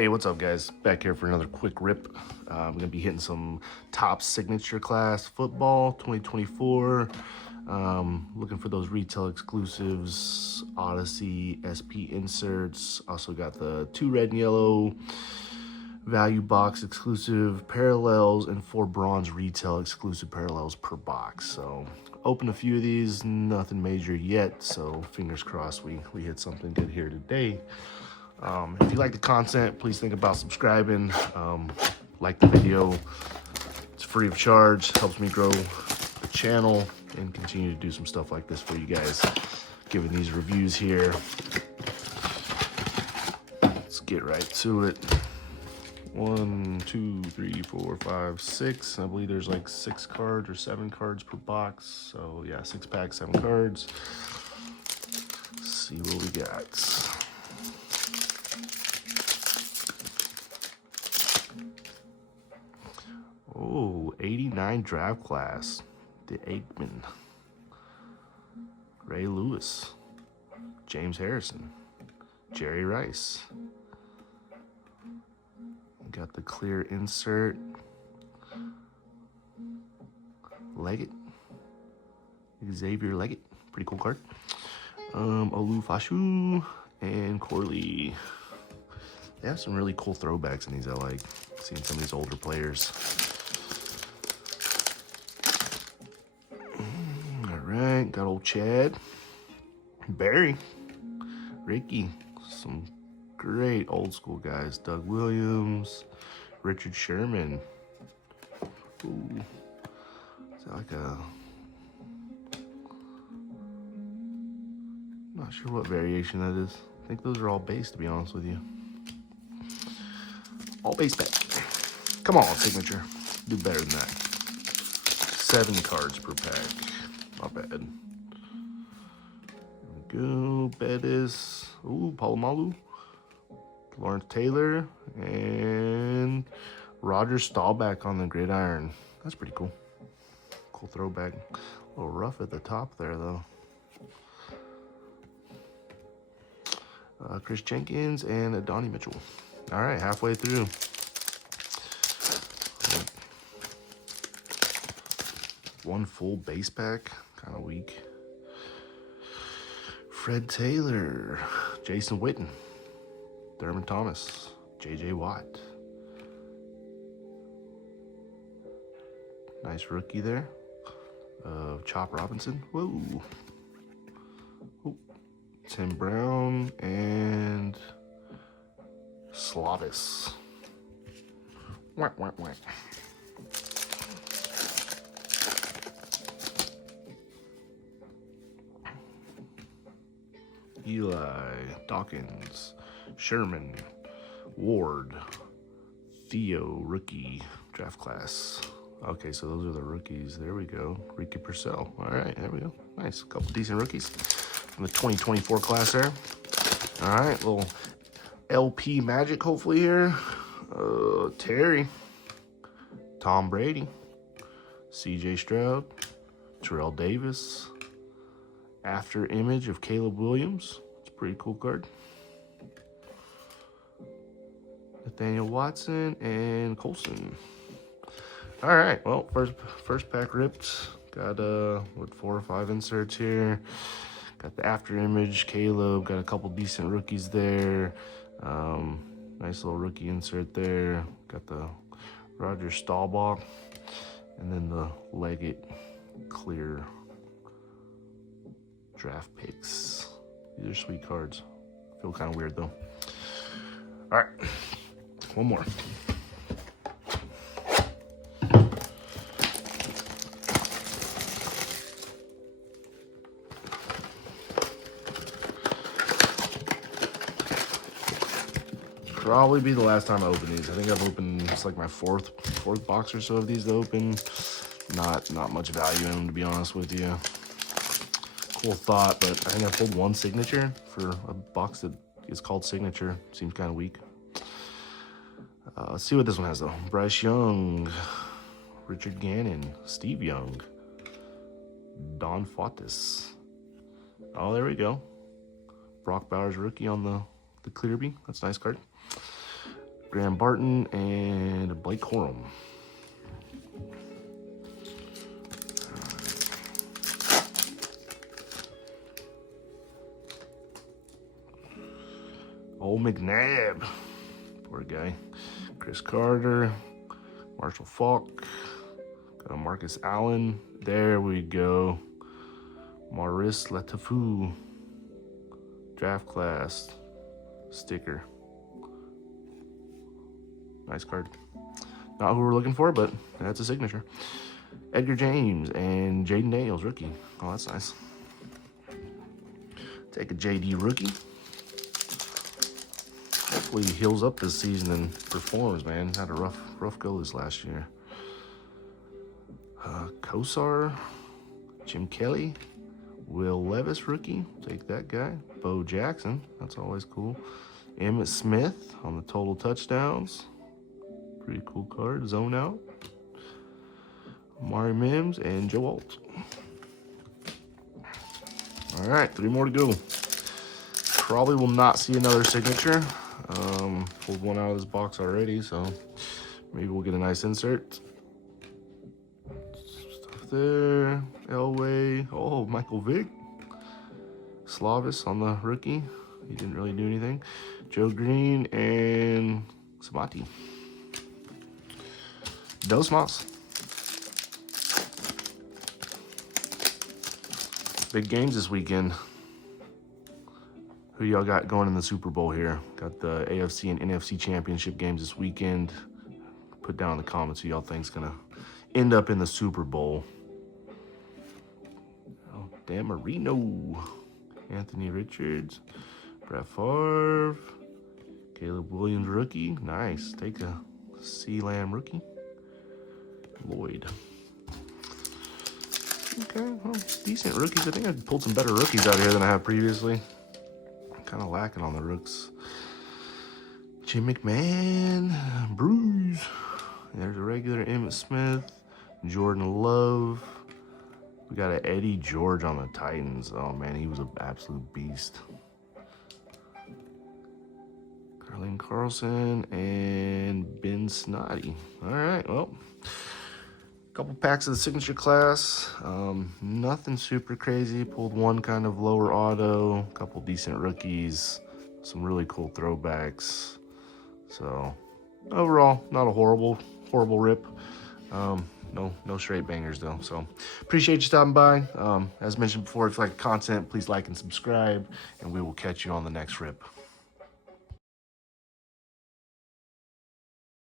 Hey, what's up, guys? Back here for another quick rip. I'm going to be hitting some top signature class football 2024. Looking for those retail exclusives, Odyssey, SP inserts. Also got the 2 red and yellow value box exclusive parallels and 4 bronze retail exclusive parallels per box. So opened a few of these, nothing major yet. So fingers crossed we hit something good here today. If you like the content, please think about subscribing. Like the video. It's free of charge. Helps me grow the channel and continue to do some stuff like this for you guys. Giving these reviews here. Let's get right to it. 1, 2, 3, 4, 5, 6. I believe there's like 6 cards or 7 cards per box. So yeah, 6 packs, 7 cards. Let's see what we got. Oh, 89 draft class. The Aikman. Ray Lewis. James Harrison. Jerry Rice. Got the clear insert. Leggett. Xavier Leggett. Pretty cool card. Olu Fashu and Corley. They have some really cool throwbacks in these. I like seeing some of these older players. Alright, got old Chad. Barry. Ricky. Some great old school guys. Doug Williams. Richard Sherman. Ooh. Is that like a... Not sure what variation that is. I think those are all base, to be honest with you. All base pack. Come on, signature. Do better than that. 7 cards per pack. Not bad. There we go. Bettis. Ooh, Palomalu. Lawrence Taylor. And Roger Staubach on the gridiron. That's pretty cool. Cool throwback. A little rough at the top there, though. Chris Jenkins and Donnie Mitchell. All right, halfway through. One full base pack, kind of weak. Fred Taylor, Jason Witten, Thurman Thomas, J.J. Watt. Nice rookie there. Chop Robinson. Whoa. Oh. Tim Brown and Slavis. Whack, whack, whack. Eli, Dawkins, Sherman, Ward, Theo, rookie, draft class. Okay, so those are the rookies. There we go. Ricky Purcell. All right, there we go. Nice. A couple decent rookies from the 2024 class there. All right, little LP magic hopefully here. Terry, Tom Brady, CJ Stroud, Terrell Davis, after image of Caleb Williams. It's a pretty cool card. Nathaniel Watson and Colson. All right, well, first pack ripped. Got 4 or 5 inserts here. Got the after image Caleb. Got a couple decent rookies there. Nice little rookie insert there. Got the Roger Staubach, and then the Leggett clear draft picks. These are sweet cards. Feel kind of weird though. All right, one more. Probably be the last time I open these. I think I've opened, it's like my fourth box or so of these to open. Not much value in them, to be honest with you. Cool thought, but I think I pulled 1 signature for a box that is called signature. Seems kind of weak. Let's see what this one has though. Bryce Young, Richard Gannon, Steve Young, Don Fortis. Oh, there we go. Brock Bowers rookie on the Clearby. That's a nice card. Graham Barton, and Blake Corum. Old McNabb, poor guy. Chris Carter, Marshall Faulk, got a Marcus Allen. There we go. Maurice Latafu, draft class sticker. Nice card. Not who we're looking for, but that's a signature. Edgar James and Jaden Daniels, rookie. Oh, that's nice. Take a JD rookie. Hopefully he heals up this season and performs, man. Had a rough go this last year. Kosar, Jim Kelly, Will Levis, rookie. Take that guy. Bo Jackson, that's always cool. Emmitt Smith on the total touchdowns. Pretty cool card. Zone out. Amari Mims and Joe Alt. All right, 3 more to go. Probably will not see another signature. Pulled one out of this box already, so maybe we'll get a nice insert. Stuff there. Elway. Oh, Michael Vick. Slavis on the rookie. He didn't really do anything. Joe Green and Samati. Dos Moss. Big games this weekend. Who y'all got going in the Super Bowl here? Got the AFC and NFC championship games this weekend. Put down in the comments who y'all think's gonna end up in the Super Bowl. Oh, Dan Marino. Anthony Richards. Brett Favre. Caleb Williams, rookie. Nice. Take a C-Lamb rookie. Lloyd. Okay, well, decent rookies. I think I pulled some better rookies out here than I have previously. Kind of lacking on the rooks. Jim McMahon, Bruce. There's a regular Emmitt Smith, Jordan Love. We got an Eddie George on the Titans. Oh man, he was an absolute beast. Carlene Carlson and Ben Snoddy. All right, well, couple packs of the signature class. Nothing super crazy. Pulled one kind of lower auto, couple decent rookies, some really cool throwbacks. So overall, not a horrible rip. No straight bangers though. So appreciate you stopping by. As mentioned before, if you like content, please like and subscribe, and we will catch you on the next rip.